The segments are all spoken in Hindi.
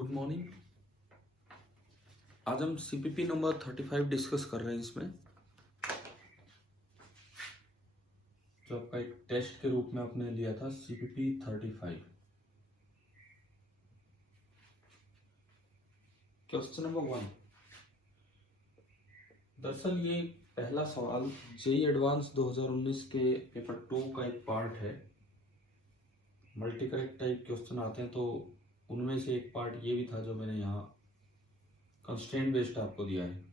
Good morning. आज हम सीपीपी नंबर 35 डिस्कस कर रहे हैं। इसमें जो आपका एक टेस्ट के रूप में आपने लिया था सीपीपी 35। Question number 1। दरअसल ये पहला सवाल जेईई एडवांस 2019 के पेपर 2 का एक पार्ट है। मल्टी करेक्ट टाइप क्वेश्चन आते हैं तो उनमें से एक पार्ट ये भी था जो मैंने यहाँ कंस्ट्रेंट बेस्ड आपको दिया है।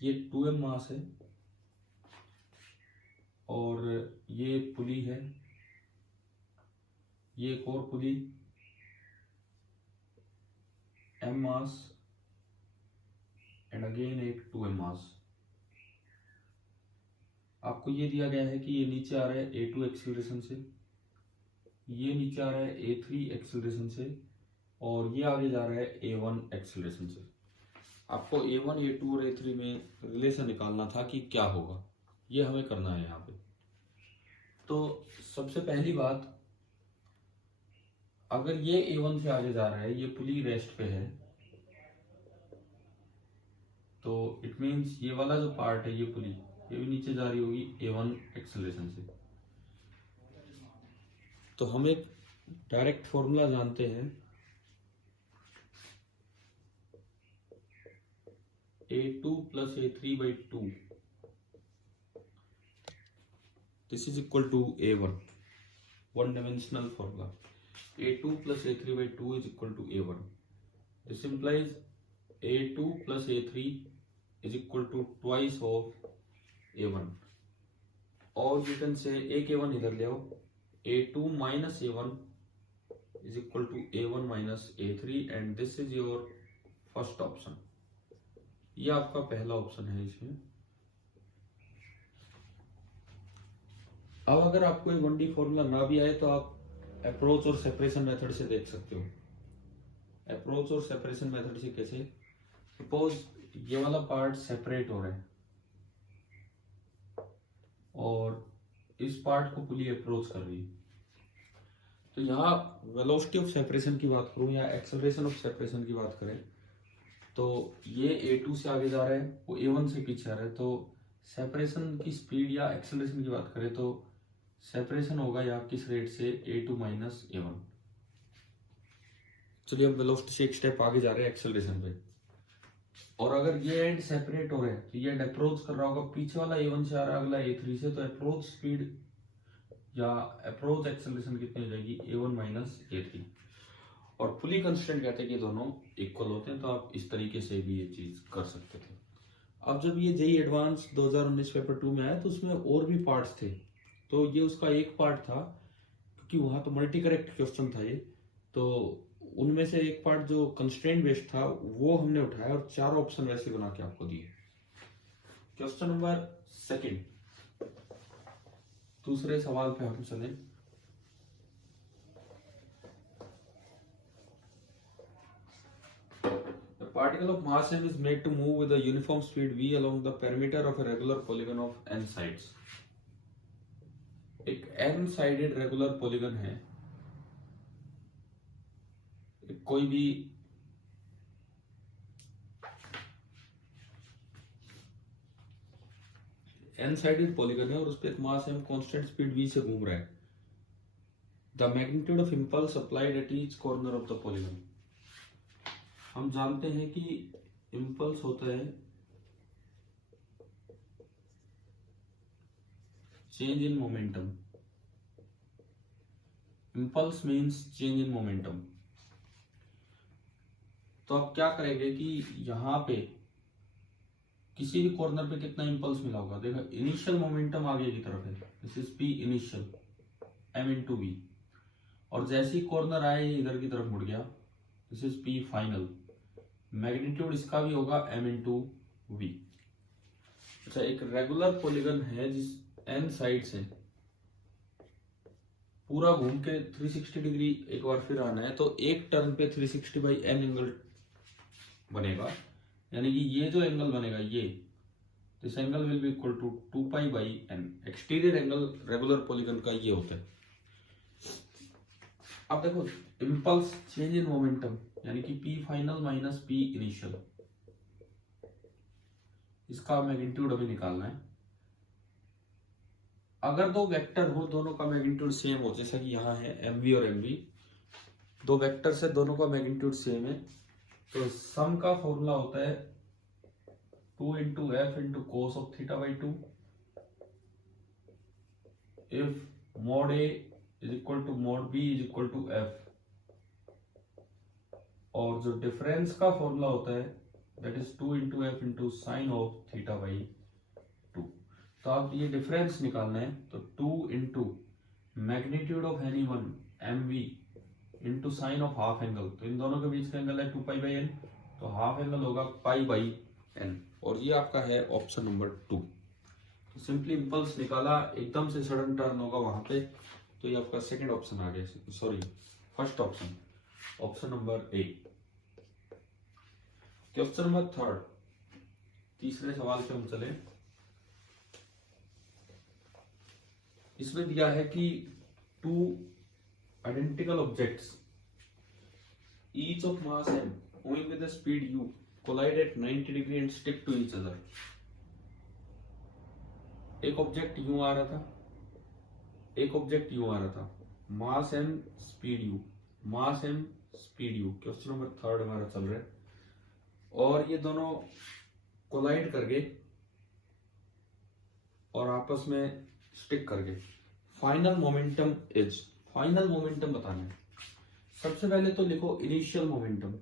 ये 2m मास है और ये पुली है, ये एक और पुली m मास एंड अगेन एक 2m मास। आपको ये दिया गया है कि ये नीचे आ रहा है a2 एक्सीलरेशन से, ये नीचे आ रहा है a3 एक्सीलरेशन से और ये आगे जा रहा है a1 एक्सीलरेशन से। आपको a1, a2 और a3 में रिलेशन निकालना था कि क्या होगा, ये हमें करना है यहाँ पे। तो सबसे पहली बात, अगर ये a1 से आगे जा रहा है, ये पुली रेस्ट पे है, तो इट मीन्स ये वाला जो पार्ट है, ये पुली ये भी नीचे जा रही होगी a1 एक्सेलरेशन से। तो हम एक डायरेक्ट फॉर्मूला जानते हैं, a2 plus a3/2 this is equal to a1, one dimensional formula. a2 plus a3/2 is equal to a1। This implies a2 plus a3 is equal to twice of a1। और यू कैन से एक a1 इधर ले आओ, a2 minus a1 is equal to a1 minus a3 and this is your first option. ये आपका पहला ऑप्शन है इसमें। अब अगर आपको ये 1D फॉर्मूला ना भी आए तो आप अप्रोच और सेपरेशन मेथड से देख सकते हो। अप्रोच और सेपरेशन मेथड से कैसे? सपोज ये वाला पार्ट सेपरेट हो रहा है और इस पार्ट को पुली अप्रोच कर रही है, तो यहाँ वेलोसिटी ऑफ सेपरेशन की बात करूं या एक्सेलरेशन ऑफ सेपरेशन की बात करें तो ये a2 से आगे जा रहा है, वो a1 से पीछे आ रहा है। तो सेपरेशन की स्पीड या एक्सेलरेशन की बात करें तो सेपरेशन होगा यहाँ किस रेट से, a2 माइनस a1। चलिए अब वेलोसिटी से एक स्टेप आगे जा रहे हैं एक्सेलरेशन पे। और अगर ये एंड सेपरेट हो रहे हैं तो ये एंड अप्रोच कर रहा होगा, पीछे वाला a1 से आ रहा है, अगला a3 से, तो अप्रोच स्पीड या अप्रोच एक्सेलरेशन कितनी हो जाएगी, a1 माइनस a3। और पुली कंस्टेंट कहते हैं कि दोनों इक्वल होते हैं, तो आप इस तरीके से भी ये चीज कर सकते थे। अब जब ये जेईई एडवांस 2019 पेपर 2 में आया तो उसमें और भी पार्ट्स थे, तो ये उसका एक पार्ट था क्योंकि वहां तो मल्टी करेक्ट क्वेश्चन था ये, तो उनमें से एक पार्ट जो कंस्ट्रेंट बेस्ड था वो हमने उठाया और 4 ऑप्शन वैसे बना के आपको दिए। क्वेश्चन नंबर 2, दूसरे सवाल पे हम चलें। The particle of mass m is made to move with a uniform speed v along the perimeter of a regular polygon of n sides. एक n साइडेड रेगुलर पॉलीगन है, कोई भी n साइडेड पॉलीगन है और उस पर एक मास m कांस्टेंट स्पीड v से घूम रहा है। The magnitude of impulse applied at each corner of the polygon. हम जानते हैं कि इंपल्स होता है change in momentum. Impulse means change in momentum. तो आप क्या करेंगे कि यहाँ पे किसी भी कॉर्नर पे कितना इंपल्स मिला होगा, देखो इनिशियल मोमेंटम आगे की तरफ है, this is p initial m into v, और जैसे ही कॉर्नर आए ये इधर की तरफ मुड़ गया, this is p final. Magnitude इसका भी होगा m इंटू v। अच्छा, एक रेगुलर पॉलीगन है जिस n साइड से पूरा घूम के 360 डिग्री एक बार फिर आना है, तो एक टर्न पे 360 बाई n एंगल बनेगा, यानी कि ये जो एंगल बनेगा ये this angle will be equal to 2 pi by n. Exterior angle regular polygon का ये होता है। अब देखो इम्पल्स चेंज इन मोमेंटम यानी कि P final minus P initial, इसका मैग्नीट्यूड अभी निकालना है। अगर दो वेक्टर हो दोनों का मैग्नीट्यूड सेम हो, जैसा कि यहाँ है mv और mv, दो वेक्टर से दोनों का मैग्नीट्यूड सेम है, तो सम का फॉर्मूला होता है 2 into F into cos of theta by 2 if mod A is equal to mod B is equal to F, और जो डिफरेंस का फॉर्मूला होता है that is 2 into F into sine of theta by 2। तो आप ये डिफरेंस निकालना है, तो 2 into magnitude of any one M V into sine of half angle, तो इन दोनों के बीच का एंगल है 2 पाई बाई एन, तो हाफ एंगल होगा पाई बाई एन, और ये आपका है ऑप्शन नंबर 2। तो सिंपली इम्पल्स निकाला, एकदम से सडन टर्न होगा वहां पे, तो ये आपका सेकंड ऑप्शन आ गया, sorry first option, option number A. Question number 3, तीसरे सवाल पे हम चले। इसमें दिया है कि 2 identical objects each of mass m moving with the speed u collide at 90 degree and stick to each other। एक ऑब्जेक्ट यूं आ रहा था, एक ऑब्जेक्ट यूं आ रहा था, मास m स्पीड u, मास m speed u, question number 3 हमारा चल रहा है, और ये दोनों कोलाइड कर गए और आपस में स्टिक कर गए। Final momentum is, final momentum बताना है। सबसे पहले तो लिखो इनिशियल मोमेंटम।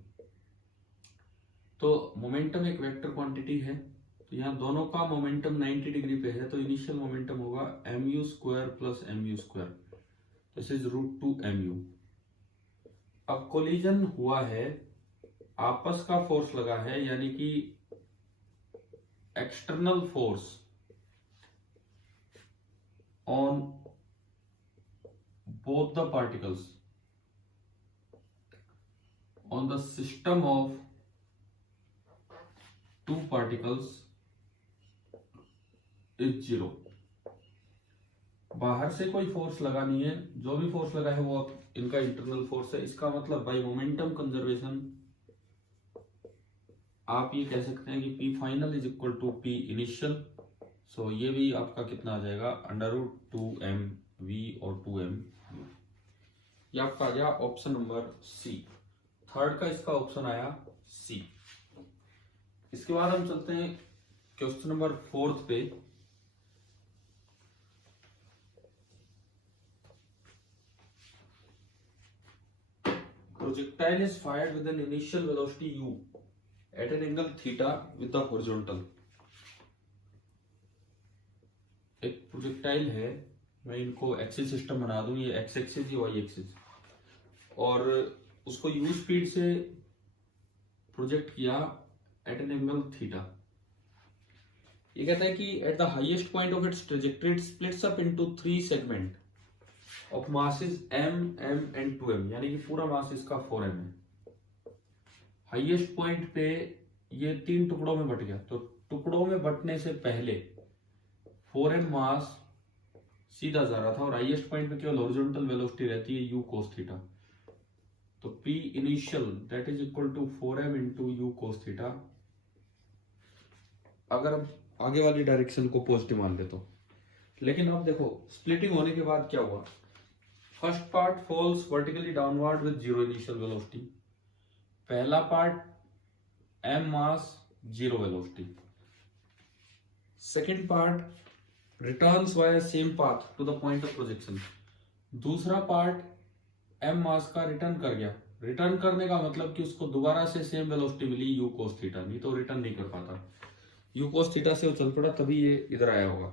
तो मोमेंटम एक वेक्टर क्वांटिटी है, तो यहाँ दोनों का मोमेंटम 90 डिग्री पे है, तो इनिशियल मोमेंटम होगा mu square plus mu square, this is √2 mu। अब कोलिजन हुआ है, आपस का फोर्स लगा है, यानी कि external force on both the particles on the system of two particles is 0। बाहर से कोई फोर्स लगा नहीं है, जो भी फोर्स लगा है वो इनका इंटरनल फोर्स है। इसका मतलब बाय मोमेंटम कंजर्वेशन आप ये कह सकते हैं कि P final is equal to P initial. So ये भी आपका कितना आ जाएगा, √2mv और 2m। ये आपका आ गया ऑप्शन नंबर सी। थर्ड का इसका ऑप्शन आया सी। इसके बाद हम चलते हैं क्वेश्चन नंबर 4 पे। Projectile is fired with an initial velocity u at an angle theta with the horizontal. एक प्रोजेक्टाइल है, मैं इनको एक्सिस सिस्टम बना दूं, ये एक्स एक्सिस, ये वाई एक्सिस, और उसको u स्पीड से प्रोजेक्ट किया एट एन एंगल थीटा। ये कहता है कि at the highest point of its trajectory it splits up into 3 segment of masses m, m and 2m, यानी कि पूरा मास इसका 4m है। हाईएस्ट पॉइंट पे ये 3 टुकड़ों में बट गया, तो टुकड़ों में बटने से पहले 4m मास सीधा जा रहा था, और हाईएस्ट पॉइंट पे केवल हॉरिजॉन्टल वेलोसिटी रहती है u cos थीटा। तो P initial that is equal to 4m into u cos theta. अगर अब आगे वाली डायरेक्शन को पॉजिटिव मान ले तो, लेकिन अब देखो स्प्लिटिंग होने के बाद क्या हुआ, first part falls vertically downward with 0 initial velocity. पहला part m mass 0 velocity, second part returns via same path to the point of projection। दूसरा पार्ट m मास का रिटर्न कर गया। रिटर्न करने का मतलब कि उसको दोबारा से सेम वेलोसिटी मिली u cos थीटा, नहीं तो रिटर्न नहीं कर पाता। u cos थीटा से वो चल पड़ा, तभी ये इधर आया होगा।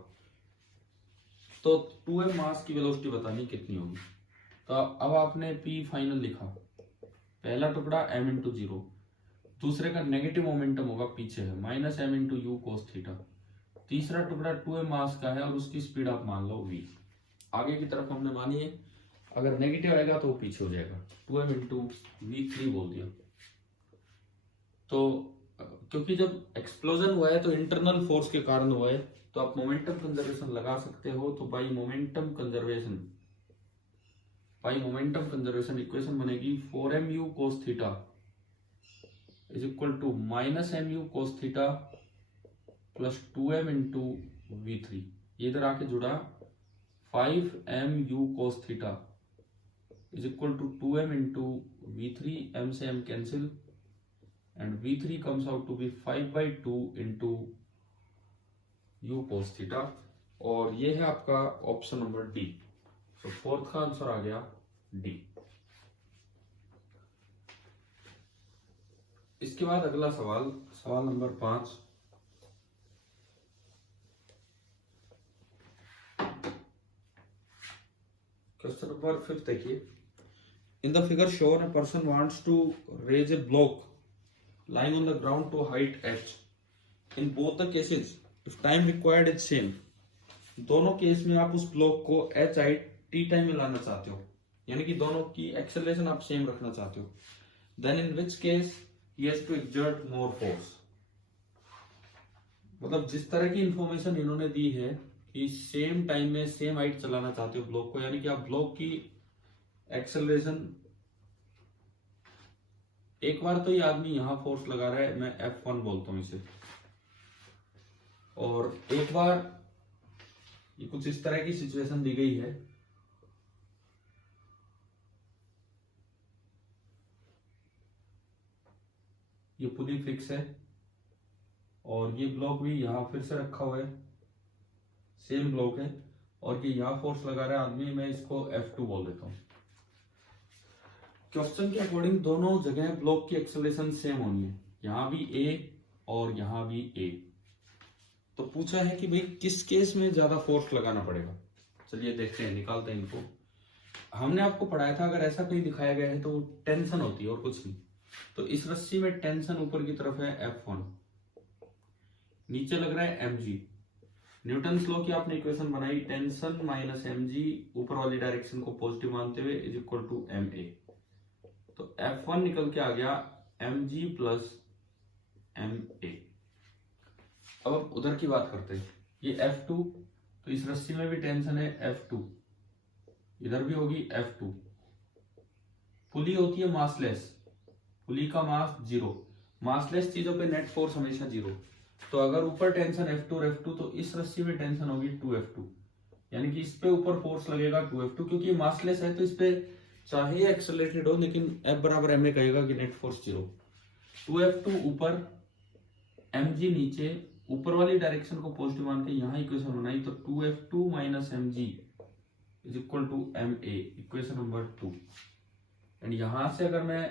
तो 2m मास की वेलोसिटी बतानी कितनी होगी। तो अब आपने P फाइनल लिखा, पहला टुकड़ा m इंटू 0, दूसरे का नेगेटिव मोमेंटम होगा पीछे है minus m into u cos theta, तीसरा टुकड़ा 2m मास का है और उसकी स्पीड आप मान लो v। आगे की तरफ हमने मानी है, अगर नेगेटिव आएगा तो वो पीछे हो जाएगा, 2m इंटू v3 बोल दिया। तो क्योंकि जब एक्सप्लोजन हुआ है तो इंटरनल फोर्स के कारण हुआ है, तो आप मोमेंटम कंजर्वेशन लगा सकते हो। तो बाई मोमेंटम कंजर्वेशन इक्वेशन बनेगी 4mu cos theta is equal to -mu cos थीटा प्लस 2m इंटू V3। ये इधर आके जुड़ा 5mu cos theta is equal to 2m into V3, m से m cancel and V3 comes out to be 5/2 into u cos theta. और ये है आपका ऑप्शन नंबर डी। तो फोर्थ का आंसर आ गया डी। इसके बाद अगला सवाल, सवाल नंबर 5। क्वेश्चन नंबर 5 देखिए, in the figure shown a person wants to raise a block lying on the ground to height h. In both the cases, if time required is same, दोनों केस में आप उस ब्लॉक को h height t टाइम में लाना चाहते हो, यानी कि दोनों की एक्सेलरेशन आप सेम रखना चाहते हो, then in which case he has to exert more force. मतलब जिस तरह की इंफॉर्मेशन इन्होंने दी है कि सेम टाइम में सेम हाइट चलाना चाहते हो ब्लॉक को, यानी कि आप ब्लॉक की एक्सेलरेशन, एक बार तो ये आदमी यहां फोर्स लगा रहा है, मैं F1 बोलता हूं इसे, और एक बार ये कुछ इस तरह की सिचुएशन दी गई है, ये पुली फिक्स है और ये ब्लॉक भी यहां फिर से रखा हुआ है, सेम ब्लॉक है, और ये यहां फोर्स लगा रहा है आदमी, मैं इसको F2 बोल देता हूं। क्वेश्चन के अकॉर्डिंग दोनों जगह ब्लॉक की एक्सेलरेशन सेम होनी है, यहां भी A और यहां भी A। तो पूछा है कि भाई किस केस में ज्यादा फोर्स लगाना पड़ेगा। चलिए देखते हैं, निकालते हैं इनको। हमने आपको पढ़ाया था, अगर ऐसा कहीं दिखाया गया है तो टेंशन होती है और कुछ नहीं। तो इस रस्सी में टेंशन ऊपर की तरफ है F1, नीचे लग रहा है mg। न्यूटन लॉ की आपने इक्वेशन बनाई, टेंशन माइनस mg ऊपर वाली डायरेक्शन को पॉजिटिव मानते हुए इज इक्वल टू ma। तो F1 निकल के आ गया mg प्लस ma। अब उधर की बात करते हैं, ये F2, तो इस रस्सी में भी टेंशन है F2, इधर भी होगी F2। पुली होती है मासलेस, पुली का मास 0, मासलेस चीजों पे नेट फोर्स हमेशा 0। तो अगर ऊपर टेंशन F2 और F2, तो इस रस्सी में टेंशन होगी 2F2, यानी कि इस पे ऊपर फोर्स लगेगा 2F2, क्योंकि मासलेस है तो इस पे चाहे एक्सेलरेटेड हो लेकिन F बराबर ma कहेगा कि नेट फोर्स 0। 2F2 ऊपर, mg नीचे, ऊपर वाली डायरेक्शन को पॉजिटिव मान के यहाँ इक्वेशन बनाई, तो 2F2 minus mg is equal to ma, equation number 2। And यहां से अगर मैं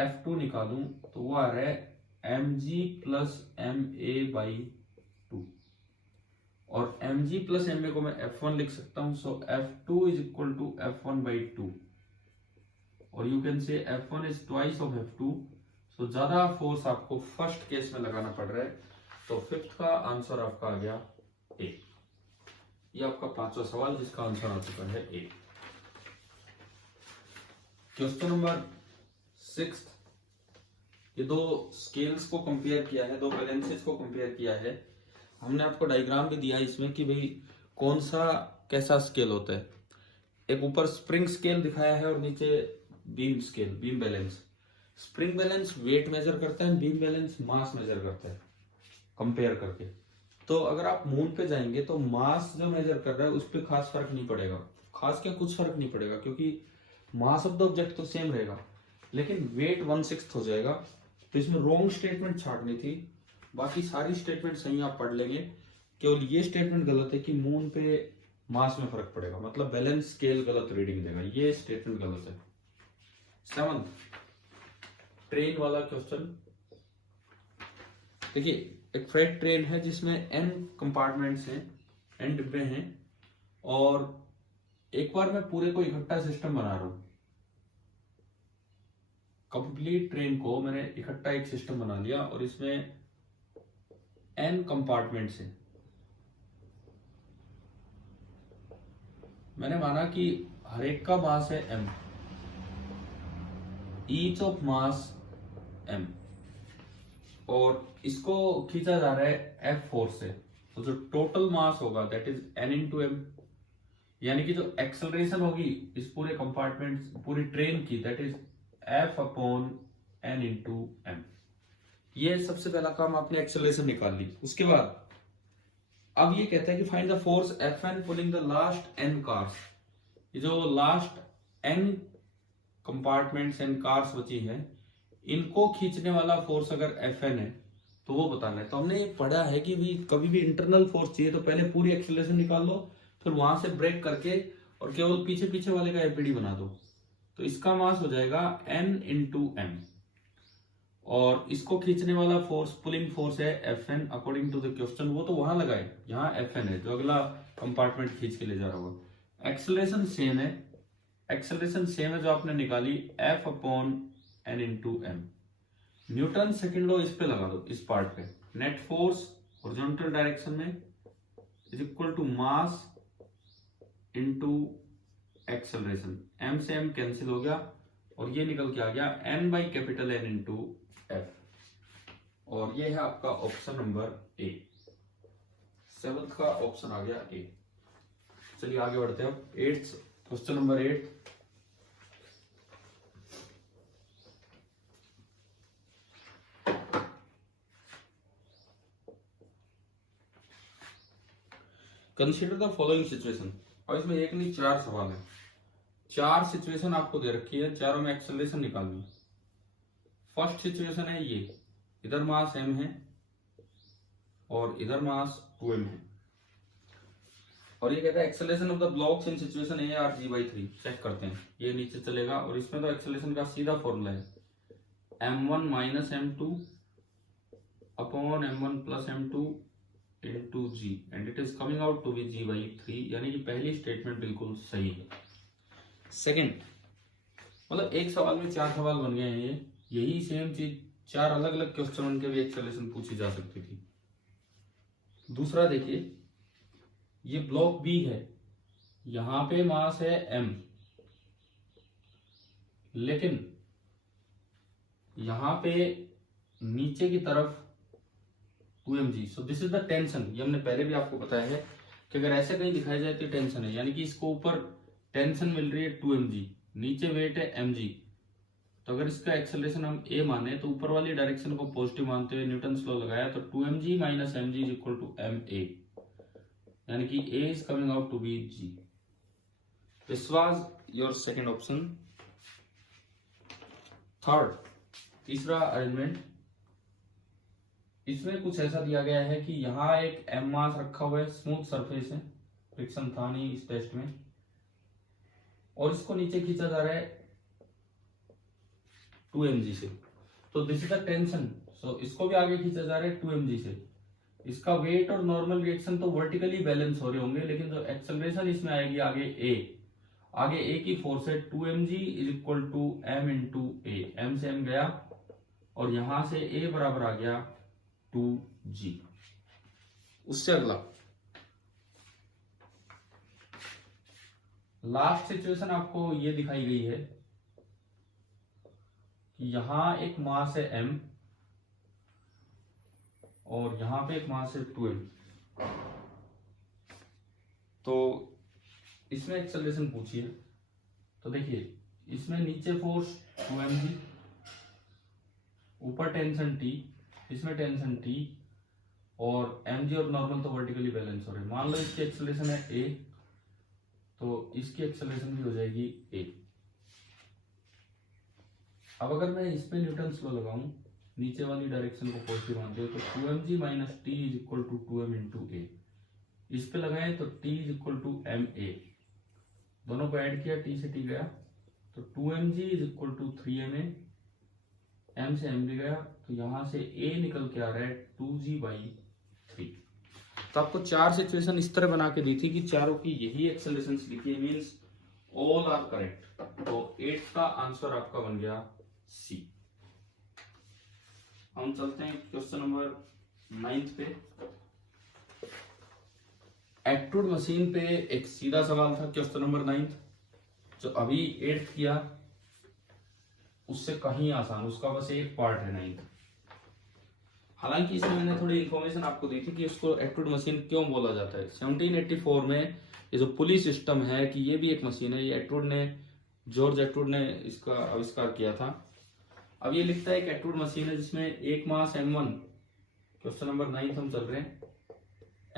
F2 निकालूं तो वो आ रहा है mg प्लस ma/2, और mg प्लस ma को मैं F1 लिख सकता हूं। सो F2 is equal to F1/2, और you can say F1 is twice of F2। सो ज्यादा फोर्स आपको फर्स्ट केस में लगाना पड़ रहा है। तो फिफ्थ का आंसर आपका आ गया A। ये आपका 5वां सवाल जिसका आंसर आ चुका है A। क्वेश्चन नंबर 6, ये दो स्केल्स को कंपेयर किया है, दो बैलेंसेस को कंपेयर किया है। हमने आपको डायग्राम भी दिया है इसमें कि भाई कौन सा कैसा स्केल होता है। एक ऊपर स्प्रिंग स्केल दिखाया है और नीचे beam scale, beam balance. Spring balance weight measure करता है, बीम बैलेंस मास मेजर करता है कंपेयर करके। तो अगर आप मून पे जाएंगे तो मास जो मेजर कर रहा है उस पर खास फर्क नहीं पड़ेगा, खास क्या कुछ फर्क नहीं पड़ेगा, क्योंकि मास ऑफ द ऑब्जेक्ट तो सेम रहेगा, लेकिन वेट 1/6 हो जाएगा। तो इसमें रॉन्ग स्टेटमेंट छाटनी थी, बाकी सारी स्टेटमेंट सही आप पढ़ लेंगे। केवल ये स्टेटमेंट गलत है कि मून पे मास में फर्क पड़ेगा, मतलब बैलेंस स्केल गलत रीडिंग देगा, ये स्टेटमेंट गलत है। 7, ट्रेन वाला क्वेश्चन देखिए, एक फ्रेट ट्रेन है जिसमें n कंपार्टमेंट्स हैं, n डिब्बे हैं, और एक बार मैं पूरे को इकट्ठा सिस्टम बना रहा हूं। कंप्लीट ट्रेन को मैंने इकट्ठा एक सिस्टम बना लिया और इसमें n कंपार्टमेंट्स हैं। मैंने माना कि हर एक का मास है m, each of mass m। और इसको खींचा जा रहा है एफ फोर्स से, तो जो टोटल मास होगा that is N into M, यानी कि जो एक्सेलरेशन होगी इस पूरे कंपार्टमेंट पूरी ट्रेन की that is F upon N into M. ये सबसे पहला काम आपने एक्सेलरेशन निकाल ली। उसके बाद अब ये कहता है कि find the force F N pulling the last N cars, ये जो last N compartments N cars बची हैं इनको खींचने वाला फोर्स अगर एफ एन है तो वो बताना है। तो हमने ये पढ़ा है कि भी कभी भी इंटरनल फोर्स चाहिए तो पहले पूरी एक्सेलरेशन निकाल लो, फिर वहां से ब्रेक करके और केवल पीछे पीछे वाले का एपीडी बना दो। तो इसका मास हो जाएगा एन इंटू एम, और इसको खींचने वाला फोर्स पुलिंग फोर्स है F N according to the question. वो तो वहां लगाए, यहाँ एफ एन है जो अगला कंपार्टमेंट खींच के ले जा रहा होगा। एक्सेलरेशन सेम है, एक्सेलरेशन सेम है जो आपने निकाली F upon N into M. Newton second law इस पे लगा दो, इस पार्ट पे। नेट फोर्स हॉरिजॉन्टल डायरेक्शन में is equal to mass into acceleration. M से एम कैंसिल हो गया और ये निकल के आ गया N by capital N into F, और ये है आपका ऑप्शन नंबर ए। 7th का ऑप्शन आ गया ए। चलिए आगे बढ़ते हैं अब 8th question number 8। Consider the following situation, और इसमें एक नहीं 4 सवाल है। 4 सिचुएशन आपको दे रखी है, चारों में एक्सेलरेशन निकालनी। फर्स्ट सिचुएशन है ये, इधर मास m है और इधर मास 2m है, और ये कहता है acceleration of the blocks in situation A are G by 3। Check करते हैं, ये नीचे चलेगा और इसमें तो एक्सेलरेशन का सीधा फॉर्मूला है m1 minus m2 upon m1 plus m2 into g and it is coming out to be g by 3, यानी कि पहली स्टेटमेंट बिल्कुल सही है। सेकंड, मतलब एक सवाल में 4 सवाल बन गए हैं ये, यही सेम चीज 4 अलग अलग क्वेश्चन उनके भी एक्सेलरेशन पूछी जा सकती थी। दूसरा देखिए, ये ब्लॉक बी है, यहां पे मास है m, लेकिन यहां पे नीचे की तरफ 2mg, so this is the tension. ये हमने पहले भी आपको बताया है कि अगर ऐसे कहीं दिखाई जाए तो टेंशन है, यानी कि इसको ऊपर टेंशन मिल रही है 2mg, नीचे वेट है mg। तो अगर इसका एक्सेलरेशन हम a माने तो ऊपर वाली डायरेक्शन को पॉजिटिव मानते हुए न्यूटन लॉ लगाया तो 2mg minus mg is equal to ma, यानी कि a is coming out to be g। This was your second option. Third, तीसरा अरेंजमेंट, इसमें कुछ ऐसा दिया गया है कि यहाँ एक m मास रखा हुआ है, स्मूथ सरफेस है, फ्रिक्शन था नहीं इस टेस्ट में, और इसको नीचे खींचा जा रहा है 2mg से। तो दिस इज द टेंशन, सो इसको भी आगे खींचा जा रहा है 2mg से। इसका वेट और नॉर्मल रिएक्शन तो वर्टिकली बैलेंस हो रहे होंगे, लेकिन जो एक्सेलरेशन इसमें आएगी आगे a की फोर्स है 2mg is equal to m into A. m से m गया और यहां से a बराबर आ गया 2g। उससे अगला लास्ट सिचुएशन आपको ये दिखाई गई है कि यहां एक मास है m और यहां पे एक मास है 2m, तो इसमें एक्सेलरेशन पूछिए। तो देखिए, इसमें नीचे फोर्स 2mg, ऊपर टेंशन T, इसमें टेंशन T, और mg और नॉर्मल तो वर्टिकली बैलेंस हो रहे हैं। मान लो इसकी एक्सेलरेशन है a, तो इसकी एक्सेलरेशन भी हो जाएगी a। अब अगर मैं इस पे न्यूटन लॉ लगाऊं, नीचे वाली डायरेक्शन को पॉजिटिव मानते हो, तो 2mg minus T is equal to 2m into A. इस पे लगाए तो t is equal to ma, दोनों को ऐड किया, t से t गया, तो 2mg is equal to 3ma, m से m भी गया, तो यहां से a निकल के आ रहा है 2g बाई 3। तो आपको 4 सिचुएशन इस तरह बना के दी थी कि चारों की यही एक्सेलरेशन लिखी है, मींस ऑल आर करेक्ट। तो 8 का आंसर आपका बन गया सी। हम चलते हैं क्वेश्चन नंबर 9 पे। एक्ट्रूड मशीन पे एक सीधा सवाल था क्वेश्चन नंबर 9, जो अभी 8 किया उससे कहीं आसान, उसका बस एक पार्ट है 9। हालांकि इसमें मैंने थोड़ी इन्फॉर्मेशन आपको दी थी कि इसको एक्ट्रूड मशीन क्यों बोला जाता है। 1784 में ये जो पुली सिस्टम है कि ये भी एक मशीन है, ये एक्ट्रूड ने, जॉर्ज एक्ट्रूड ने इसका आविष्कार किया था। अब ये लिखता है एक एक्ट्रूड मशीन है जिसमें एक मास M1, क्वेश्चन नंबर 9 हम चल रहे हैं,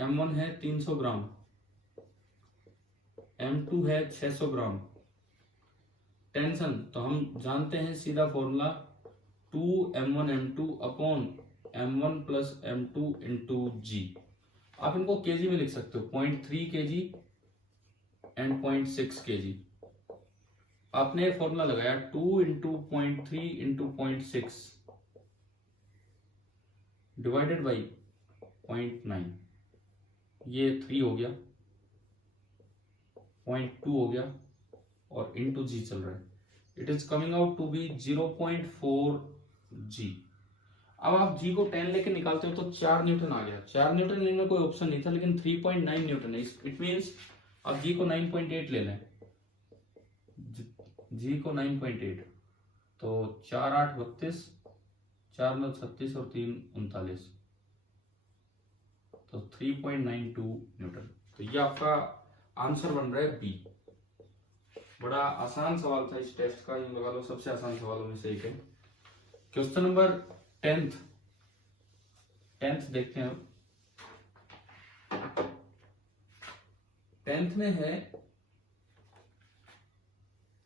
M1 है 300 ग्राम, M2 है 600 ग्राम। टेंशन तो हम जानते हैं सीधा formula 2m1m2 upon m1 plus m2 into G. आप इनको केजी में लिख सकते हो, 0.3 kg एंड 0.6 kg। आपने फॉर्मूला लगाया 2 इंटू 0.3 इंटू 0.6 डिवाइडेड बाई 0.9, ये 3 हो गया, 0.2 हो गया और इंटू जी चल रहा है। It is coming out to be 0.4 G. अब आप जी को 10 लेके निकालते हो तो 4 न्यूटन आ गया। 4 न्यूटन लेने में कोई ऑप्शन नहीं था, लेकिन 3.9 न्यूटन है। इट मींस आप जी को 9.8 ले लें, जी को 9.8, तो 4 8 32, 4 9 36 और 3 39, तो 3.92 न्यूटन। तो ये आपका आंसर बन रहा है बी। बड़ा आसान सवाल था इस टेस्ट का, यूं लगा लो सबसे आसान सवालों में से एक है। क्वेश्चन नंबर 10th देखते हैं। 10th में है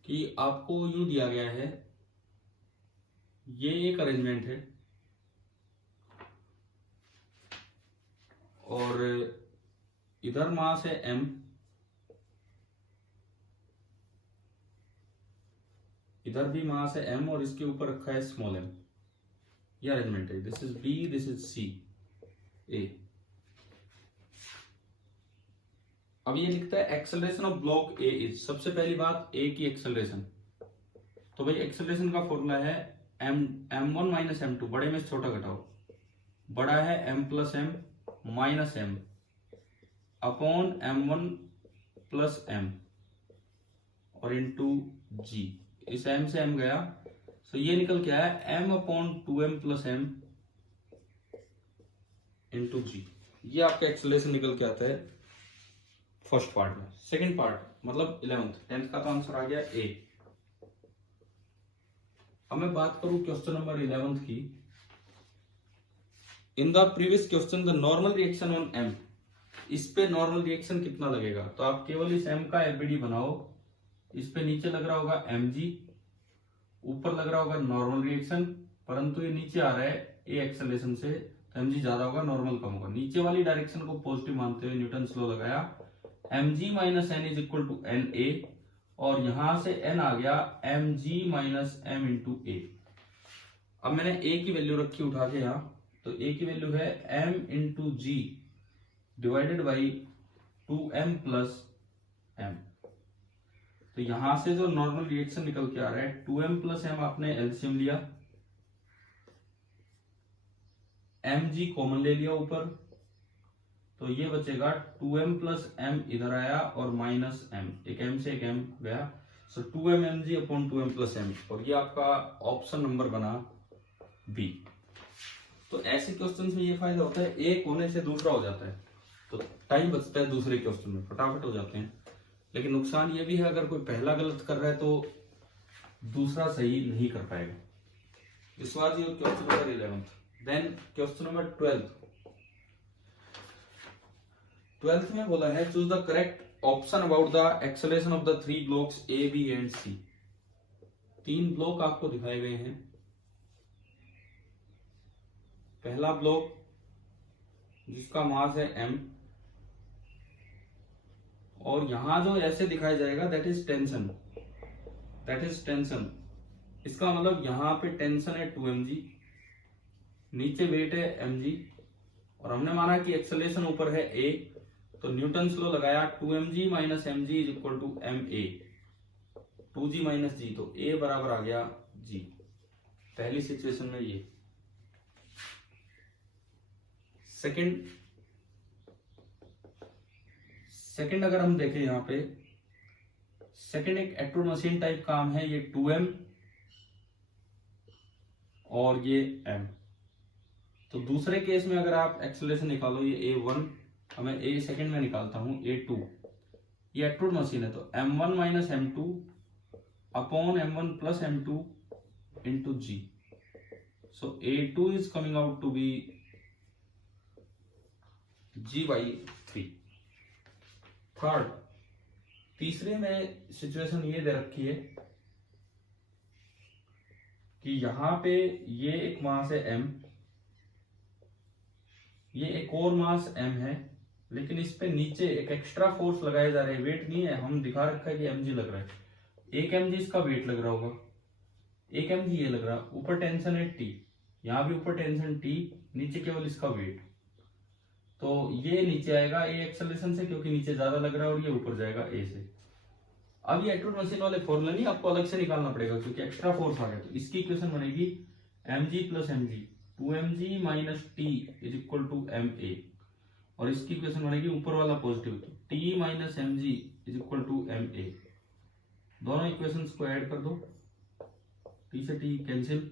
कि आपको यूं दिया गया है, ये एक अरेंजमेंट है और इधर मास है m, इधर भी मास है m और इसके ऊपर रखा है स्मॉल m। ये अरेंजमेंट है। This is B, this is C, A। अब ये लिखता है acceleration of block A is, सबसे पहली बात A की एक्सेलरेशन। तो भाई एक्सेलरेशन का फॉर्मूला है m1 माइनस m2, बड़े में से छोटा घटाओ, बड़ा है m plus m minus m upon m1 plus m और इंटू g। इस m से m गया, तो ये निकल के आया m upon 2m plus m into G. ये आपका एक्सेलरेशन निकल के आता है फर्स्ट पार्ट में। सेकंड पार्ट मतलब 10th का तो आंसर आ गया A। अब मैं बात करूं क्वेश्चन नंबर 11th की। In the previous question the normal reaction on M, इस पे नॉर्मल रिएक्शन कितना लगेगा? तो आप केवल इस M का एफबीडी बनाओ। इस पे नीचे लग रहा होगा mg, ऊपर लग रहा होगा नॉर्मल रिएक्शन, परंतु ये नीचे आ रहा है A एक्सेलरेशन से, तो mg ज्यादा होगा, नॉर्मल कम होगा। नीचे वाली डायरेक्शन को पॉजिटिव मानते हुए न्यूटन लॉ लगाया, mg minus n is equal to na, और यहां से n आ गया mg minus m into a। अब मैंने a की वैल्यू रखी उठा के यहां, तो a की वैल्यू है m into G divided by 2m plus m। तो यहां से जो नॉर्मल रिएक्शन निकल के आ रहा है 2m प्लस m, आपने एलसीएम लिया, mg कॉमन ले लिया ऊपर, तो ये बचेगा 2m प्लस m इधर आया और माइनस m, एक m से एक m गया, सो 2m mg upon 2m plus m, और ये आपका ऑप्शन नंबर बना बी। तो ऐसे क्वेश्चन में ये फायदा होता है, एक होने से दूसरा हो जाता है, तो टाइम बचता है दूसरे क्वेश्चन में, फटाफट हो जाते हैं। लेकिन नुकसान ये भी है, अगर कोई पहला गलत कर रहा है तो दूसरा सही नहीं कर पाएगा। इस बार ये question number 11th। Then question number 12th में बोला है choose the correct option about the acceleration of the 3 blocks A, B and C। 3 block आपको दिखाए गए हैं। पहला ब्लॉक जिसका मास है m, और यहां जो ऐसे दिखाया जाएगा that is tension, that is tension. इसका मतलब यहां पे टेंशन है 2mg, नीचे वेट है mg, और हमने माना कि एक्सेलरेशन ऊपर है a, तो न्यूटन लॉ लगाया 2mg minus mg is equal to ma, 2g minus g, तो a बराबर आ गया g। पहली सिचुएशन में ये। सेकंड अगर हम देखें यहां पे, सेकंड एक एक्ट्रूड मशीन टाइप काम है, ये 2m और ये m। तो दूसरे केस में अगर आप एक्सेलरेशन निकालो, ये A1, मैं A सेकंड में निकालता हूं, A2, ये एक्ट्रूड मशीन है, तो M1 minus M2 upon M1 plus M2 into G। So A2 is coming out to be G/3। Third, तीसरे में सिचुएशन ये दे रखी है कि यहां पे ये एक मास है M, ये एक और मास M है, लेकिन इस पे नीचे एक एक्स्ट्रा फोर्स लगाए जा रहे हैं, वेट नहीं है, हम दिखा रखा है कि mg लग रहा है, एक mg इसका वेट लग रहा होगा, एक mg ये लग रहा, ऊपर टेंशन है T, यहां भी ऊपर टेंशन T, नीचे केवल इसका वेट, तो ये नीचे आएगा A एक्सेलरेशन से, क्योंकि नीचे ज्यादा लग रहा है, और ये ऊपर जाएगा A से। अब ये एक्ट्रूड मशीन वाले फॉर्मूला नहीं, आपको अलग से निकालना पड़ेगा, क्योंकि एक्स्ट्रा फोर्स आ गया, तो इसकी इक्वेशन बनेगी mg plus mg, 2mg minus T is equal to ma, और इसकी इक्वेशन बनेगी ऊपर वाला पॉजिटिव, तो T minus mg is equal to ma। दोनों इक्वेशंस को ऐड कर दो, T से T cancel,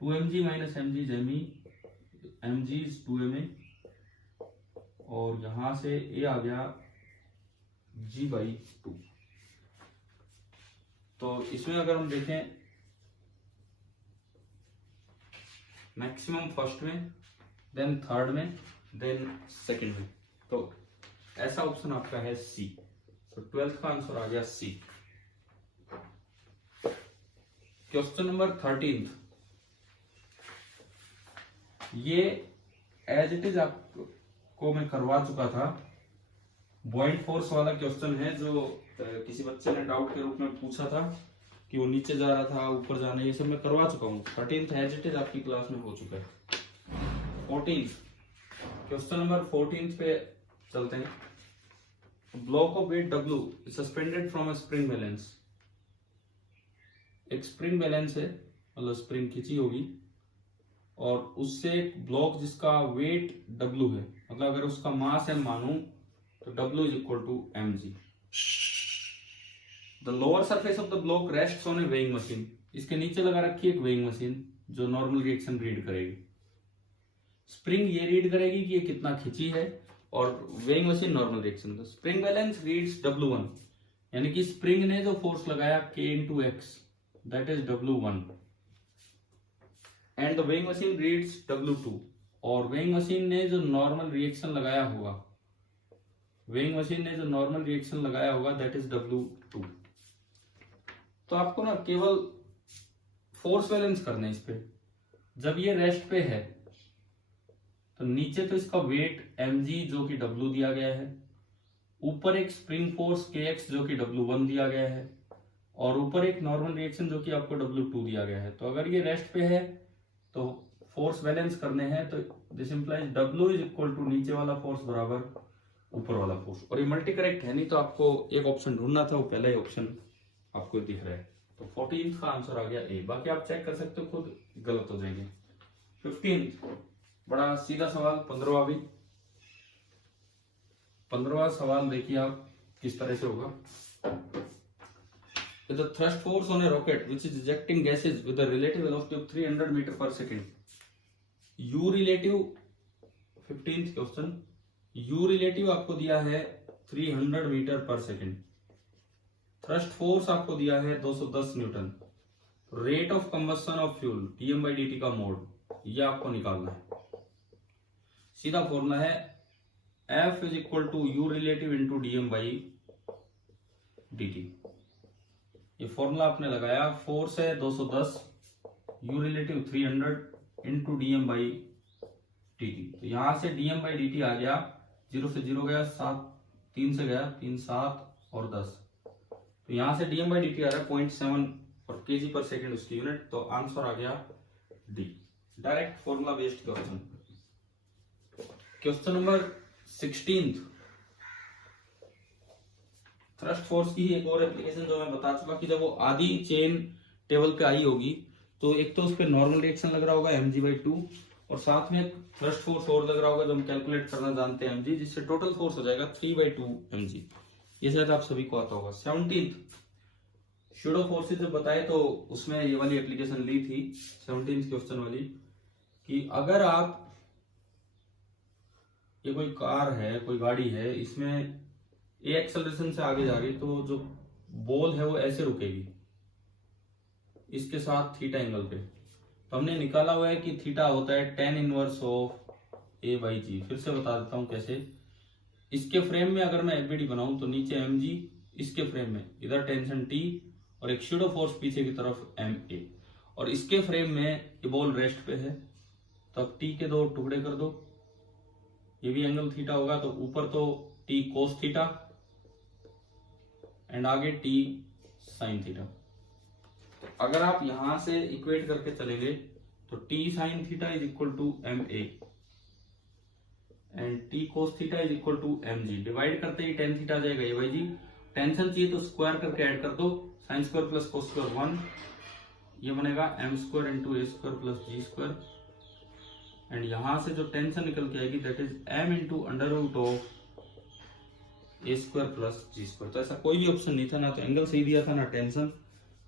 2mg minus mg is me, mg is 2ma, और यहां से A आ गया G/2। तो इसमें अगर हम देखें मैक्सिमम फर्स्ट में, देन थर्ड में, देन सेकंड में, तो ऐसा ऑप्शन आपका है सी। तो 12th का आंसर आ गया सी। क्वेश्चन नंबर 13, ये एज इट इज आपको मैं करवा चुका था, बॉइंट फोर्स वाला क्वेश्चन है, जो किसी बच्चे ने डाउट के रूप में पूछा था कि वो नीचे जा रहा था, ऊपर जाना, ये सब मैं करवा चुका हूँ। 13th एज इट इज आपकी क्लास में हो चुका है। 14th, क्वेश्चन नंबर 14 पे चलते हैं। Block of weight W suspended from a spring balance. एक स्प्रिंग बैलेंस है, मतलब स्प्रिंग खींची होगी, और उससे एक ब्लॉक जिसका वेट W है, मतलब अगर उसका मास M मानूं तो W इज इक्वल टू mg। The lower surface of the block rests on a weighing machine. इसके नीचे लगा रखी है एक वेइंग मशीन जो नॉर्मल रिएक्शन रीड करेगी। स्प्रिंग ये रीड करेगी कि ये कितना खिंची है, और वेइंग मशीन नॉर्मल रिएक्शन। तो स्प्रिंग बैलेंस रीड्स W1, यानी कि स्प्रिंग ने जो फोर्स लगाया K into X, that is W1, and the weighing machine reads W2, और वेइंग मशीन ने जो नॉर्मल रिएक्शन लगाया होगा, वेइंग मशीन ने जो नॉर्मल रिएक्शन लगाया होगा, दैट इज W2। तो आपको ना केवल फोर्स बैलेंस करना है इस पे। जब ये रेस्ट पे है तो नीचे तो इसका वेट mg जो कि W दिया गया है, ऊपर एक स्प्रिंग फोर्स kx जो कि W1 दिया गया है, और ऊपर एक नॉर्मल रिएक्शन जो कि आपको W2 दिया गया है। तो अगर ये रेस्ट पे है तो फोर्स बैलेंस करने हैं, तो this implies W is equal to नीचे वाला फोर्स बराबर ऊपर वाला फोर्स। और ये मल्टी करेक्ट है, नहीं तो आपको एक ऑप्शन ढूंढना था, वो पहला ही ऑप्शन आपको दिख रहा है। तो 14th का आंसर आ गया ए। बाकी आप चेक कर सकते हो, खुद गलत हो जाएंगे। 15th, बड़ा सीधा सवाल, 15वां भी। 15वां सवाल देखिए आप किस तरह से होगा। The thrust force on a rocket which is ejecting gases with a relative velocity of 300 meter per second. U relative, 15th question, U relative आपको दिया है 300 metre per second, thrust force आपको दिया है 210 Newton, rate of combustion of fuel dm/dt का मोड, ये आपको निकालना है। सीधा फॉर्मूला है F is equal to U relative into dm/dt। ये फॉर्मूला आपने लगाया, फोर्स है 210, U रिलेटिव 300 इंटू dm/dt। तो यहां से dm/dt आ गया, 0 से 0 गया, 7 3 से गया, 3 7 और 10, तो यहां से dm/dt आ रहा है 0.7 और kg पर सेकेंड उसकी यूनिट। तो आंसर आ गया D. Direct formula based question. Question number 16, thrust force की एक और एप्लीकेशन जो मैं बता चुका कि जब वो आधी चेन टेबल पे आई होगी तो एक तो उस पर नॉर्मल रिएक्शन लग रहा होगा mg/2, और साथ में थ्रस्ट फोर्स और लग रहा होगा जो हम कैलकुलेट करना जानते हैं mg, जिससे टोटल फोर्स हो जाएगा 3/2 mg। ये शायद आप सभी को आता होगा। 17th, शूडो फोर्सेस जब बताए तो उसमें ये वाली एप्लीकेशन ली थी 17th क्वेश्चन वाली, कि अगर आप ये कोई कार है, कोई गाड़ी है, इसमें ए एक्सेलरेशन से आगे जा रही है, तो जो बॉल है वो ऐसे रुकेगी इसके साथ थीटा एंगल पे। तो हमने निकाला हुआ है कि थीटा होता है tan inverse of A by G. फिर से बता देता हूं कैसे। इसके फ्रेम में अगर मैं एफबीडी बनाऊं तो नीचे एम जी, इसके फ्रेम में इधर टेंशन टी और एक शूडो फोर्स पीछे की तरफ एम ए, और इसके फ्रेम में ये बॉल रेस्ट पे है। तो अब टी के दो टुकड़े कर दो, ये भी एंगल थीटा होगा। तो ऊपर तो टी कोस थीटा एंड आगे टी साइन थीटा। अगर आप यहां से इक्वेट करके चलेंगे तो T sine theta is equal to M A and T cos theta is equal to M G. Divide करते ही टेन थीटा आ जाएगा ये भाई जी। टेंशन चाहिए तो स्क्वायर करके ऐड कर दो, sine square plus cos square 1, ये बनेगा M square into A square plus G square. And यहां से जो टेंशन निकल के आएगी that is M into under root of A square plus G square. तो ऐसा कोई भी ऑप्शन नहीं था, ना तो एंगल सही दिया था ना टेंशन,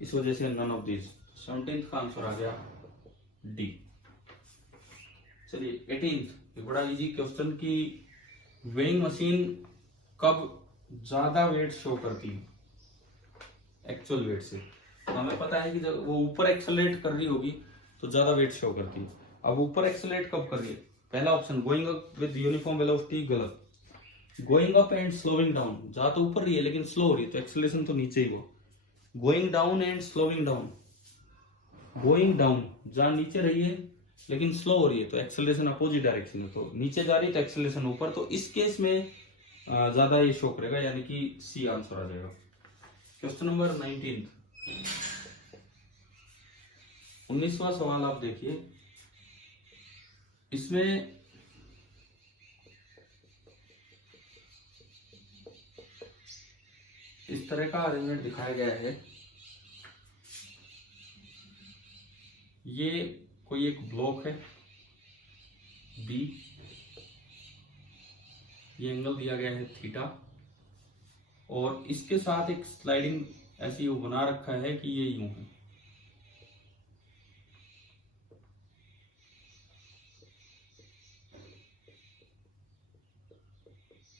इस वजह से नन ऑफ दिस। 17th का आंसर आ गया डी। चलिए 18th, ये बड़ा इजी क्वेश्चन की वेइंग मशीन कब ज्यादा वेट शो करती है एक्चुअल वेट से। तो हमें पता है कि जब वो ऊपर एक्सेलरेट कर रही होगी तो ज्यादा वेट शो करती है। अब ऊपर एक्सेलरेट कब कर रही है? पहला option going up with uniform velocity, गलत। Going up and slowing down, जा तो ऊपर रही है लेकिन स्लो हो रही है, तो एक्सेलरेशन तो नीचे ही हो। Going down and slowing down, going down जा नीचे रही है लेकिन स्लो हो रही है, तो एक्सेलरेशन अपोजिट डायरेक्शन है, तो नीचे जा रही है तो एक्सेलरेशन ऊपर। तो इस केस में ज्यादा ये शो करेगा, यानी कि सी आंसर आ जाएगा। क्वेश्चन नंबर 19, 19वां सवाल आप देखिए। इसमें इस तरह का अरेंजमेंट दिखाया गया है। ये कोई एक ब्लॉक है बी, ये एंगल दिया गया है थीटा, और इसके साथ एक स्लाइडिंग ऐसी वो बना रखा है कि ये यूं है।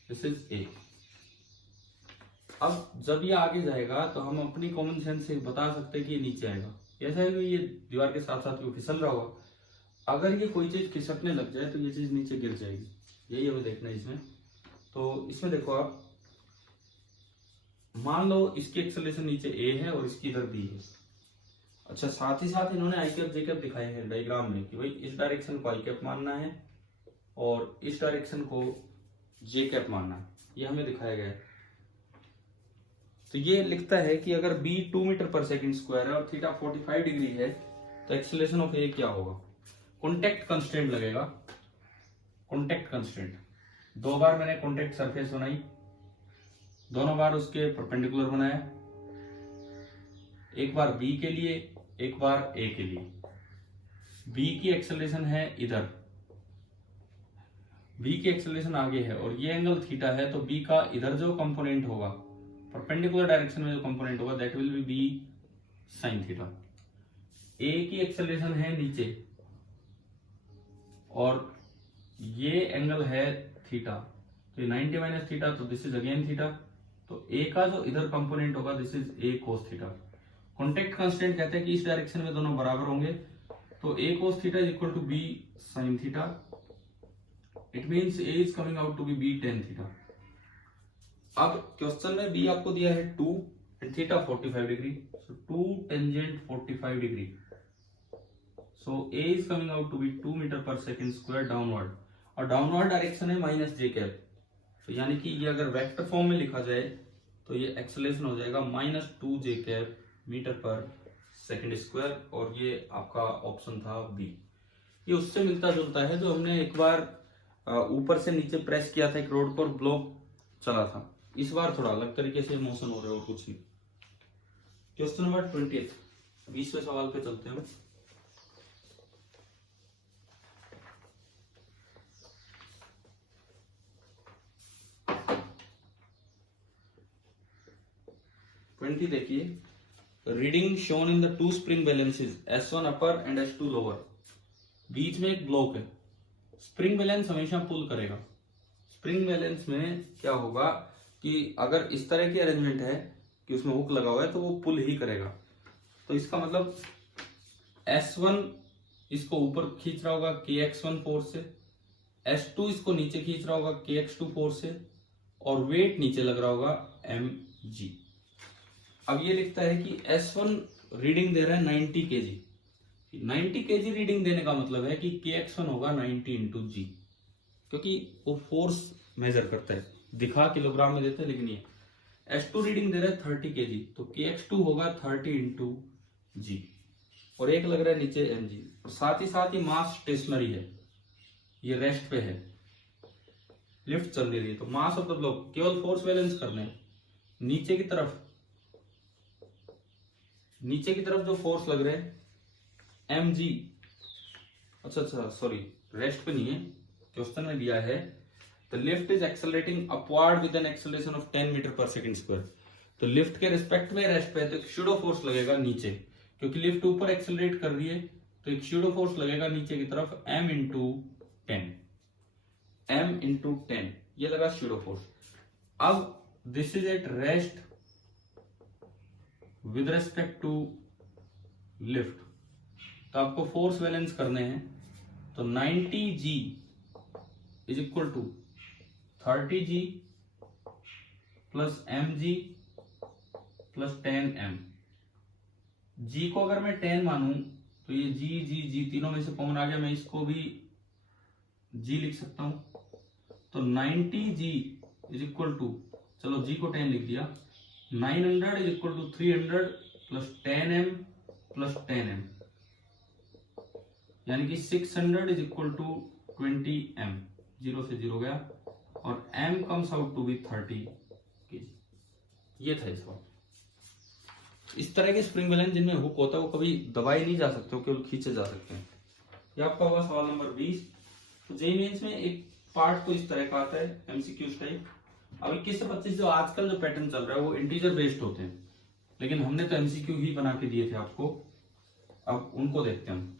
This is a. अब जब ये आगे जाएगा तो हम अपनी कॉमन सेंस से बता सकते हैं कि ये नीचे आएगा। ऐसा है कि ये दीवार के साथ साथ क्यों फिसल रहा होगा। अगर ये कोई चीज खिसकने लग जाए तो ये चीज नीचे गिर जाएगी, यही हमें देखना है इसमें। तो इसमें देखो आप, मान लो इसकी एक्सेलरेशन नीचे ए है और इसकी इधर बी है। अच्छा, साथ ही साथ इन्होंने आई कैप जे कैप दिखाए हैं डायग्राम में कि भाई इस डायरेक्शन को आई कैप मानना है और इस डायरेक्शन को जे कैप मानना है, ये हमें दिखाया गया है। तो ये लिखता है कि अगर b 2 metre per second square है और थीटा 45 डिग्री है तो एक्सेलरेशन ऑफ ए क्या होगा। कॉन्टेक्ट कंस्ट्रेंट लगेगा, कॉन्टेक्ट कंस्ट्रेंट। 2 बार मैंने कॉन्टेक्ट सरफेस बनाई, दोनों बार उसके परपेंडिकुलर बनाया, एक बार b के लिए एक बार a के लिए। b की एक्सेलरेशन है इधर, b की एक्सेलरेशन आगे है और ये एंगल थीटा है, तो b का इधर जो कंपोनेंट होगा परपेंडिकुलर डायरेक्शन में जो कंपोनेंट होगा that will be b sine theta. a की एक्सेलरेशन है नीचे और ये एंगल है थीटा, तो 90 माइनस थीटा, तो दिस इज अगेन थीटा। तो a का जो इधर कंपोनेंट होगा this is a cos theta. Contact constant कहते हैं कि इस डायरेक्शन में दोनों बराबर होंगे, तो a cos theta is equal to b sine theta. It means a is coming out to be b tan theta. अब क्वेश्चन में b आपको दिया है 2 and theta 45 degree, so 2 tangent 45 degree, so a is coming out to be 2 metre per second square downward, और डाउनवर्ड डायरेक्शन है माइनस जे कैप। तो यानी कि ये अगर वेक्टर फॉर्म में लिखा जाए तो ये एक्सेलरेशन हो जाएगा -2 जे cap metre per second square, और ये आपका ऑप्शन था बी। ये उससे मिलता जुलता है जो हमने एक बार ऊपर से नीचे प्रेस किया था एक रोड पर, ब्लॉक चला था। इस बार थोड़ा अलग तरीके से मोशन हो रहा है और कुछ नहीं। क्वेश्चन नंबर 20, 20वें सवाल पे चलते हैं। देखिए, reading shown in the 2 spring balances S1 upper and S2 lower. बीच में एक ब्लॉक है, स्प्रिंग बैलेंस हमेशा पुल करेगा, स्प्रिंग बैलेंस में क्या होगा कि अगर इस तरह की अरेंजमेंट है कि उसमें हुक लगा हुआ है तो वो पुल ही करेगा। तो इसका मतलब S1 इसको ऊपर खींच रहा होगा KX1 फोर्स से, S2 इसको नीचे खींच रहा होगा KX2 फोर्स से, और वेट नीचे लग रहा होगा mg। अब ये लिखता है कि S1 रीडिंग दे रहा है 90 kg। 90 kg रीडिंग देने का मतलब है कि KX1 होगा 90 इंटू जी, क्योंकि वो फोर्स मेजर करता है, दिखा किलोग्राम में देता है लेकिन ये S2 रीडिंग दे रहा है 30 kg, तो KX2 होगा 30 इंटू जी, और एक लग रहा है नीचे mg। और साथ ही मास स्टेशनरी है, ये रेस्ट पे है, लिफ्ट चल रही है। तो मास ऑफ द ब्लॉक केवल फोर्स बैलेंस करने, नीचे की तरफ जो फोर्स लग रहे हैं mg, अच्छा सॉरी रेस्ट पे नहीं है, क्वेश्चन में दिया है the lift is accelerating upward with an acceleration of 10 metre per second square. तो लिफ्ट के रिस्पेक्ट में रेस्ट पे है तो एक सूडो फोर्स लगेगा नीचे, क्योंकि लिफ्ट ऊपर एक्सेलरेट कर रही है तो एक सूडो फोर्स लगेगा नीचे की तरफ m इंटू 10, ये लगा सूडो फोर्स। अब this is at rest with respect to lift, तो आपको फोर्स बैलेंस करने हैं। तो 90g is equal to 30g plus mg plus 10m। g को अगर मैं 10 मानूं तो ये g तीनों में से कॉमन आ गया, मैं इसको भी g लिख सकता हूं। तो 90g इज इक्वल टू, चलो g को 10 लिख दिया, 900 is equal to 300 plus 10m plus 10m, यानी कि 600 इज इक्वल टू 20m, 0 से 0 गया, और m comes out to be 30 kg। ये था इसका। इस तरह के स्प्रिंग बैलेंस जिनमें हुक होता है वो कभी दबाए नहीं जा सकते, वो केवल खींचे जा सकते हैं। ये आपका होगा सवाल नंबर 20। तो जेईई मेंस में एक पार्ट तो इस तरह का आता है एमसीक्यूज टाइप। अब 21 से 25 जो आजकल जो पैटर्न चल रहा है वो इंटीजर बेस्ड होते हैं, लेकिन हमने तो एमसीक्यू ही बना के दिए थे आपको। अब उनको देखते हैं हम।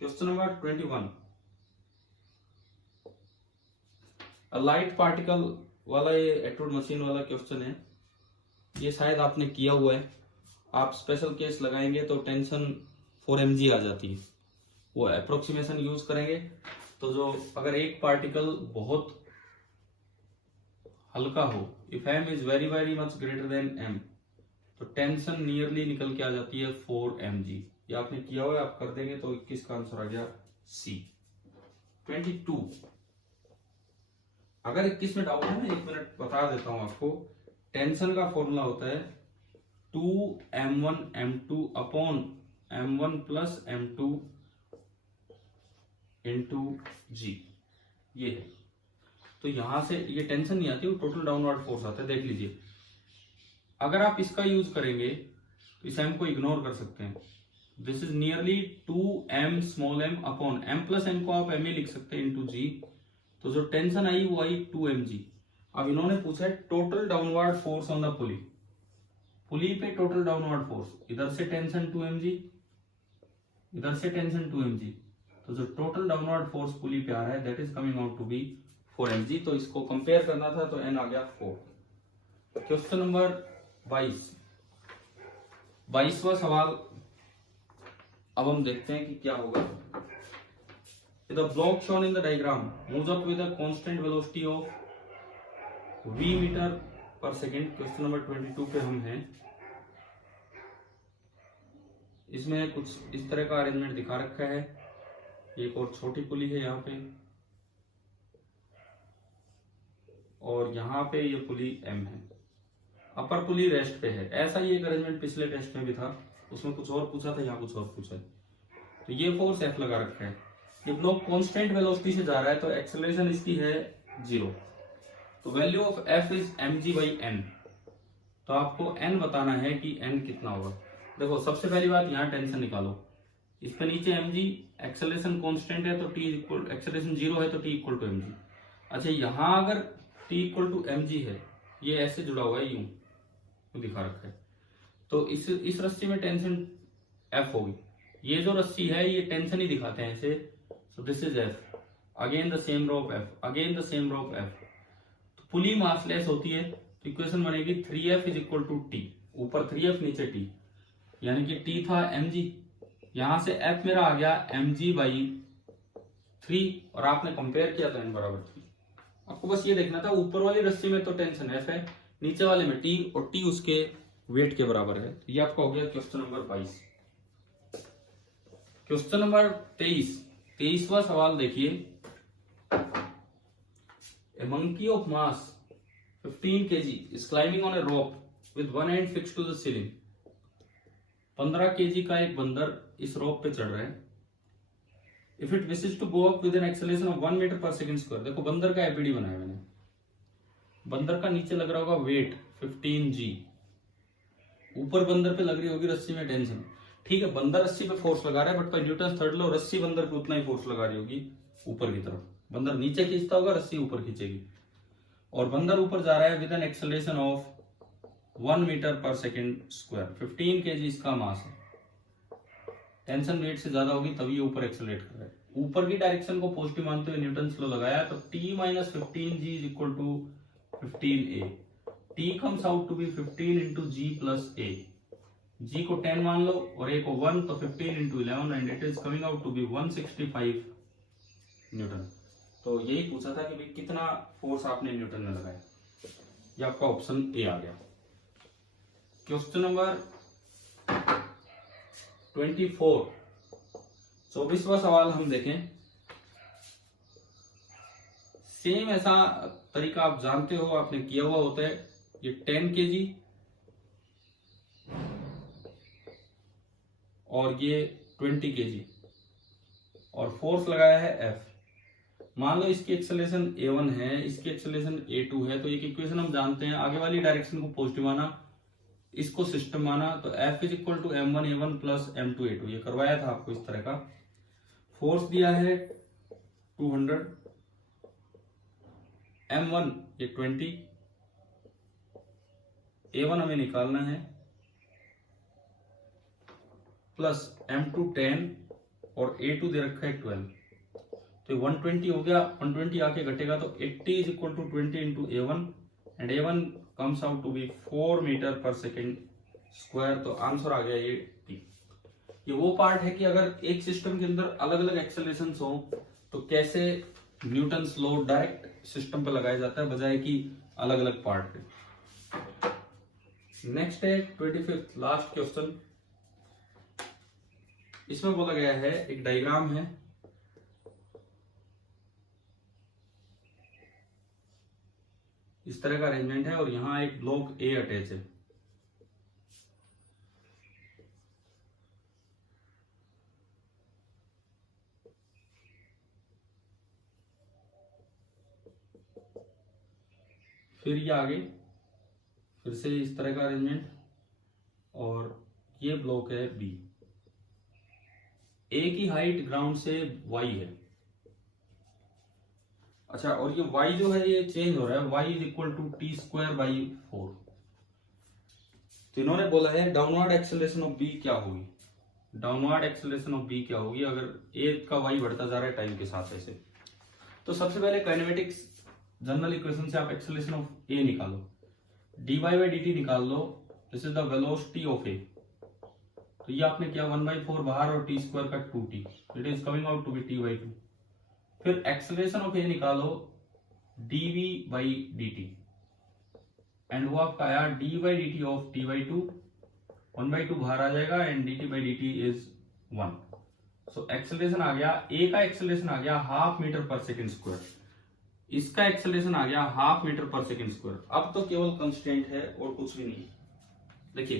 क्वेश्चन नंबर 21, लाइट पार्टिकल वाला ये एक्ट्रूड मशीन वाला क्वेश्चन है। ये शायद आपने किया हुआ है, आप स्पेशल केस लगाएंगे तो टेंशन 4 mg आ जाती है, वो अप्रोक्सीमेशन यूज करेंगे। तो जो अगर एक पार्टिकल बहुत हल्का हो, if m is very very much greater than m, तो टेंशन नियरली निकल के आ जाती है 4 mg। ये आपने किया हुआ है, आप कर देंगे तो 21 का आंसर आ गया C। 22, अगर 21 में डाउट है ना, 1 मिनट बता देता हूं आपको। टेंशन का फॉर्मूला होता है 2m1m2 upon m1 plus m2 into G, ये है। तो यहां से ये टेंशन नहीं आती, वो टोटल डाउनवर्ड फोर्स आता है। देख लीजिए, अगर आप इसका यूज करेंगे तो इस m को इग्नोर कर सकते हैं। This is nearly 2m small m upon m plus m को आप ma लिख सकते हैं इंटू जी। तो जो टेंशन आई वो आई 2mg। अब इन्होंने पूछा है total downward force on the pulley, pulley पे टोटल डाउनवर्ड फोर्स, इधर से टेंशन 2mg, इधर से टेंशन 2mg, तो जो टोटल डाउनवर्ड फोर्स पुली पे आ रहा है that is coming out to be 4mg। तो इसको कंपेयर करना था तो n आ गया 4। क्वेश्चन नंबर 22वां सवाल। अब हम देखते हैं कि क्या होगा। The block shown in the diagram moves up with a constant velocity of v metre per second. Question number 22 पे हम हैं। इसमें कुछ इस तरह का अरेंजमेंट दिखा रखा है। एक और छोटी पुली है यहाँ पे, और यहाँ पे ये पुली M है। अपर पुली रेस्ट पे है। ऐसा ही एक अरेंजमेंट पिछले टेस्ट में भी था, उसमें कुछ और पूछा था, यहाँ कुछ और पूछा है। तो ये फोर्स F लगा रखा है। ये ब्लॉक कांस्टेंट वेलोसिटी से जा रहा है तो एक्सेलरेशन इसकी है 0। तो value of F is mg/n। तो आपको n बताना है कि n कितना होगा। देखो सबसे पहली बात, यहाँ टेंशन निकालो। इस पे नीचे mg, एक्सेलरेशन कांस्टेंट है तो t इक्वल, एक्सेलरेशन 0 है तो t इक्वल टू mg। अच्छा, यहाँ अगर t इक्वल टू mg है, ये ऐसे जुड़ा हुआ है, यूं दिखा रखा है, तो इस रस्सी में टेंशन F होगी। ये जो रस्सी है ये टेंशन ही दिखाते हैं ऐसे, so this is F। Again the same row of F, again the same row of F. तो पुली मासलेस होती है तो इक्वेशन बनेगी 3F is equal to T, ऊपर 3F नीचे टी, यानी कि टी था mg, यहां से F मेरा आ गया mg बाई 3 और आपने कंपेयर किया था n बराबर 3। आपको बस ये देखना था ऊपर वाली रस्सी में तो टेंशन F है, नीचे वाले में T, और T उसके वेट के बराबर है। तो ये आपका हो गया क्वेश्चन नंबर 22। क्वेश्चन नंबर 23वां सवाल देखिए। A monkey of mass 15 kg is climbing on a rope with one end fixed to the ceiling। 15 kg का एक बंदर इस रोप पे चढ़ रहा है। If it wishes to go up with an acceleration of 1 metre per second square, देखो बंदर का एपीडी बनाया मैंने, बंदर का नीचे लग रहा होगा वेट 15g, ऊपर बंदर पे लग रही होगी रस्सी में टेंशन। ठीक है, बंदर रस्सी पे फोर्स लगा रहा है, but by Newton third law रस्सी बंदर पे उतना ही फोर्स लगा रही होगी ऊपर की तरफ। बंदर नीचे खींचता होगा, रस्सी ऊपर खींचेगी, और बंदर ऊपर जा रहा है with an acceleration of 1 metre per second square. 15 kg इसका मास है, टेंशन वेट से ज्यादा होगी तभी ये ऊपर एक्सेलरेट कर रहा है। ऊपर की डायरेक्शन को पॉजिटिव मानते हुए न्यूटन लॉ लगाया, तो t minus 15g is equal to 15a। t comes out to be 15 into g plus a। g को 10 मान लो और a को 1, तो 15 into 11 and it is coming out to be 165 newton. तो यही पूछा था कि भाई कितना फोर्स आपने न्यूटन में लगाया, ये आपका ऑप्शन ए आ गया। क्वेश्चन नंबर 24, 24वां सवाल हम देखें। सेम ऐसा तरीका आप जानते हो, आपने किया हुआ होता है। ये 10 kg और ये 20 kg और फोर्स लगाया है F। मान लो इसकी एक्सेलरेशन a1 है, इसकी एक्सेलरेशन a2 है, तो एक इक्वेशन हम जानते हैं, आगे वाली डायरेक्शन को पॉजिटिव माना, इसको सिस्टम माना, तो F is equal to m1a1 plus m2a2। ये करवाया था आपको इस तरह का। फोर्स दिया है 200, m1 ये 20, a1 हमें निकालना है, प्लस m2 10 और a2 दे रखा है 12, तो 120 हो गया। 120 आके घटेगा तो 80 is equal to 20 into a1 and a1 comes out to be 4 metre per second square. तो आंसर आ गया ये t। ये वो पार्ट है कि अगर एक सिस्टम के अंदर अलग अलग एक्सेलरेशन हो तो कैसे न्यूटन्स लॉ डायरेक्ट सिस्टम पे लगाया जाता है बजाय कि अलग अलग पार्ट पे। नेक्स्ट है 25th लास्ट क्वेश्चन। इसमें बोला गया है, एक डायग्राम है, इस तरह का अरेंजमेंट है और यहां एक ब्लॉक ए अटैच है। फिर ये आगे फिर से इस तरह का अरेंजमेंट और ये ब्लॉक है बी। ए की हाइट ग्राउंड से y है। अच्छा, और ये y जो है ये चेंज हो रहा है, y is equal to t square by 4। तो इन्होंने बोला है डाउनवर्ड एक्सेलरेशन ऑफ b क्या होगी, डाउनवर्ड एक्सेलरेशन ऑफ b क्या होगी अगर a का y बढ़ता जा रहा है टाइम के साथ ऐसे। तो सबसे पहले काइनेमेटिक्स जनरल इक्वेशन से आप एक्सेलरेशन ऑफ a निकालो, dy बाई dt निकाल लो, this is the velocity of a। तो ये आपने किया 1/4 बाहर और टी स्क्वायर का 2t, it is coming out to be t/2। फिर एक्सेलरेशन ऑफ a निकालो dv बाई dt एंड वो आपका आया d by dt of t/2, 1/2 बाहर आ जाएगा and dt by dt is 1। So acceleration आ गया, a का एक्सेलरेशन आ गया 1/2 मीटर पर सेकेंड स्क्वायर, इसका एक्सेलरेशन आ गया 1/2 मीटर पर सेकेंड स्क्वायर। अब तो केवल कंस्टेंट है और कुछ भी नहीं। देखिए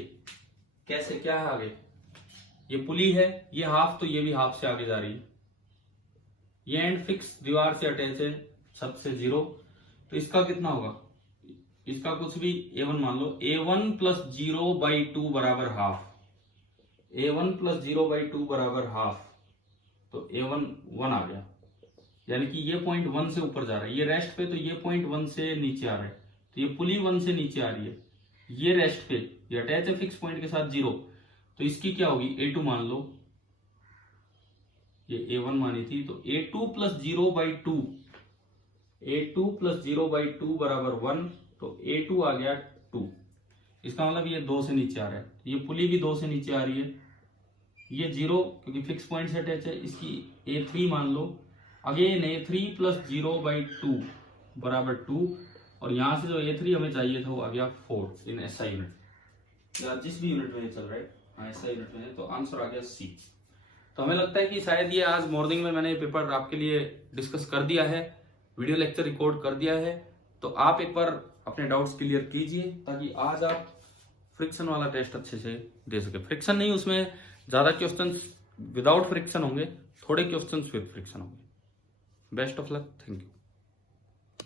कैसे, क्या है आगे, ये पुली है, ये हाफ, तो ये भी हाफ से आगे जा रही है, ये एंड फिक्स दीवार से अटैच है, सबसे 0, तो इसका कितना होगा, इसका कुछ भी a1 मान लो, a1 प्लस 0/2 बराबर हाफ, a1 प्लस 0/2 बराबर हाफ, तो a1 1 आ गया, यानी कि ये पॉइंट 1 से ऊपर जा रहा है, ये रेस्ट पे, तो ये पॉइंट 1 से नीचे आ रहा है, तो ये पुली 1 से नीचे आ रही है, ये रेस्ट पे, ये अटैच है फिक्स पॉइंट के साथ 0, तो इसकी क्या होगी a2 मान लो, ये A1 मानी थी, तो A2 प्लस 0/2, A2 प्लस 0/2 बराबर 1, तो A2 आ गया 2। इसका मतलब ये 2 से नीचे आ रहा है, ये पुली भी 2 से नीचे आ रही है, ये 0 क्योंकि फिक्स पॉइंट से अटैच है, इसकी A3 मान लो। अगेन A3 प्लस 0/2 बराबर 2, और यहां से जो A3 हमें चाहिए था वो आ गया 4 इन SI यूनिट, या जिस भी यूनिट में ये चल रहा है, हाँ SI यूनिट में है, तो आंसर आ गया C। तो हमें लगता है कि शायद ये आज मॉर्निंग में मैंने पेपर आपके लिए डिस्कस कर दिया है, वीडियो लेक्चर रिकॉर्ड कर दिया है, तो आप एक बार अपने डाउट्स क्लियर कीजिए ताकि आज आप फ्रिक्शन वाला टेस्ट अच्छे से दे सके। फ्रिक्शन नहीं, उसमें ज्यादा क्वेश्चंस विदाउट फ्रिक्शन होंगे, थोड़े क्वेश्चंस विद फ्रिक्शन होंगे। Best of luck, thank you.